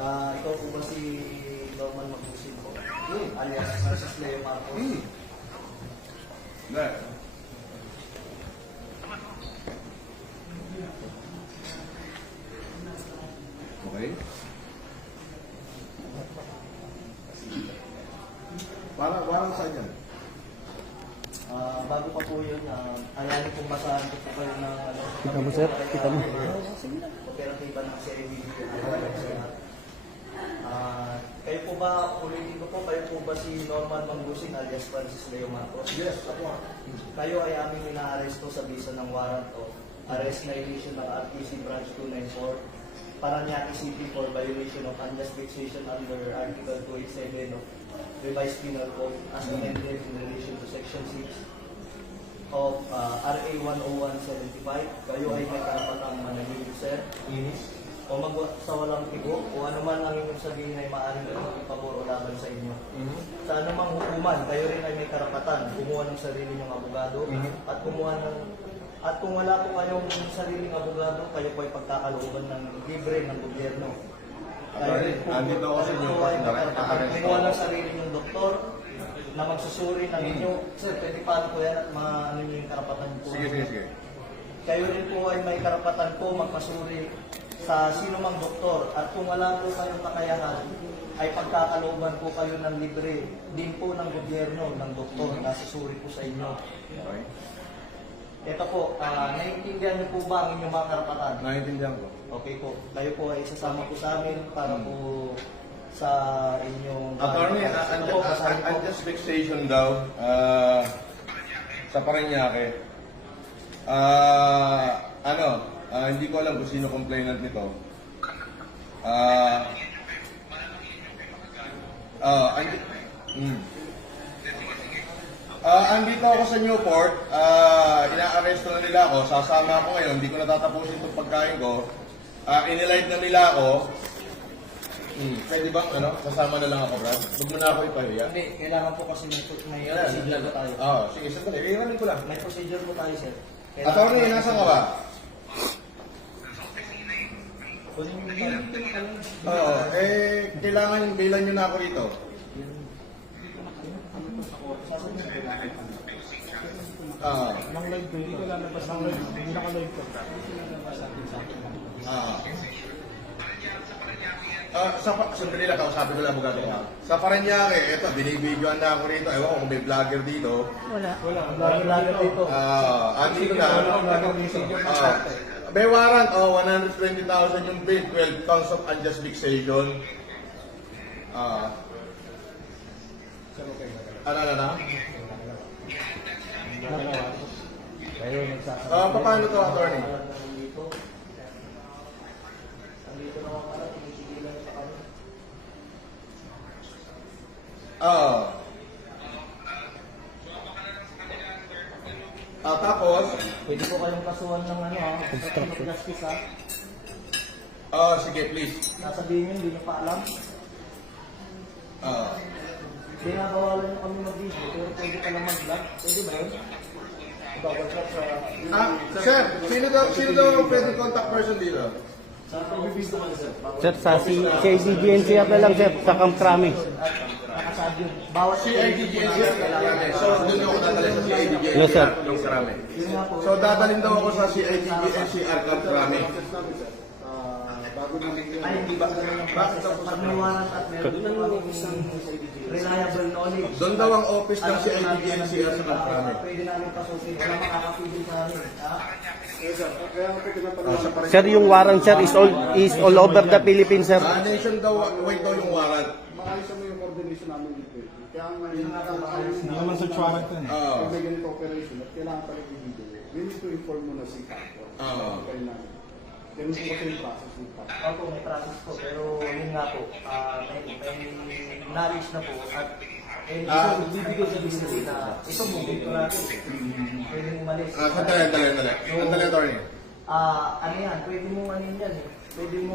Ikaw po ba si Norman Magbusin po? Alias Francis Leo Marcos? Hindi. Okay. Parang saan yan? Bago pa po yun, ayanin pong masahan ko po kayo ng Kita mo, sir? Kita mo? operatiba ng CIDG. Kayo po ba, ulitin ko po, kayo po ba si Norman Mangusing alias Francis Leo Marcos? Yes, ako. Kayo ay aming inaaresto sa bisa ng warrant of arrest na issue ng RTC Branch 294 Parañaque City for violation of unjust fixation under Article 287 of Revised Penal Code as amended in relation to Section 6 of RA 10175. Kayo ay may karapatang manahimik, sir, o sa walang tigo, o anuman ang inyong sabihin ay maaaring ipabor o laban sa inyo. Sa anumang hukuman, kayo rin ay may karapatan kumuha ng sarili niyong abogado at kumuha ng kung wala po kayong sariling abogado, kayo po ay pagkakalooban ng libre ng gobyerno. Kayo rin po, andito ako sa inyo, ay may karapatan kumuha ng sarili niyong doktor na magsusuri ng inyo. Sir, pwede paano po yan at ano yung karapatan po? Sige. Kayo rin po ay may karapatan po magpasuri sa sino mang doktor at kung wala po kayong kakayahan ay pagkakalooban po kayo ng libre din po ng gobyerno ng doktor na susuri po sa inyo. Okay. Ito po, naiintindihan niyo po ba ang inyong mga karapatan? Naiintindihan ko. Okay po, kayo po ay isasama po sa amin para po sa inyong... Attorney, unjust fixation daw sa Parañaque. Hindi ko alam kung sino complainant nito. Andito ako sa Newport, ina-arresto na nila ako, sasama ako ngayon, hindi ko natatapusin itong pagkain ko. Inilight na nila ako. Pwede bang sasama na lang ako, Brad? Huwag mo na ako ipahiya. Hindi, kailangan po kasi may procedure po tayo. Sige, sandali. Iiramin ko lang. May procedure po tayo, sir. Attorney, nasa ka ba? Kailangan bilan nyo na ako dito. Nang live ko, hindi ko lalabas ng live. Hindi naka-live ko. Sandali lang, kausapin ko lang abogado ko. Sa Parañaque, eto, binibidyoan na ako rito. Ewan ko kung may vlogger dito. Wala. Vlogger dito. Andito na. May warrant, 120,000 yung bill, 12 counts of unjust fixation. Paano to, attorney? Andito naman pala, tinitigilan sa kami. Tapos, Pwede po kayong kasuhan ng obstruction of justice, sige, please. Nasabihin nyo, hindi nyo pa alam. Binabawalan nyo kami mag-video, pero pwede ka lang mag-vlog. Pwede ba yun? Bawal ka sa... Sir, sino daw pwede contact person dito? Saan pa mag-video man, sir? Sir, sa CIDG-NCR na lang, sir. Sa Camp Crame. Nakasaad yun. Bawat CIDG-NCR. So, doon ako dadalhin sa CIDG-NCR. Yes, sir. Yung Crame. Yun nga po. So, dadalhin daw ako sa CIDG-NCR Camp Crame. Ay, hindi ba ganun ang process? Pag may warrant at meron naman isang reliable knowledge. Doon daw ang office ng CIDG-NCR sa Camp Crame. Pwede namin pasusin. Wala makakapigil sa amin. Sir, yung warrant, sir, is all over the Philippines, sir. Nation daw, wait daw yung warrant. Maayos mo yung coordination namin dito. Kaya Yun nga daw, Hindi naman sa warrant yun. kung may ganito operation at kailangan pala i-video, we need to inform mo na si Paco. Ganun po kasi yung process ng Paco. Opo, may process po. Pero yun nga po, may knowledge na po. At bibigay sa business na ito mo, dito natin. Pwede mo malis. Sandali, attorney. Ano yan, pwede mo manin yan eh. Pwede mo...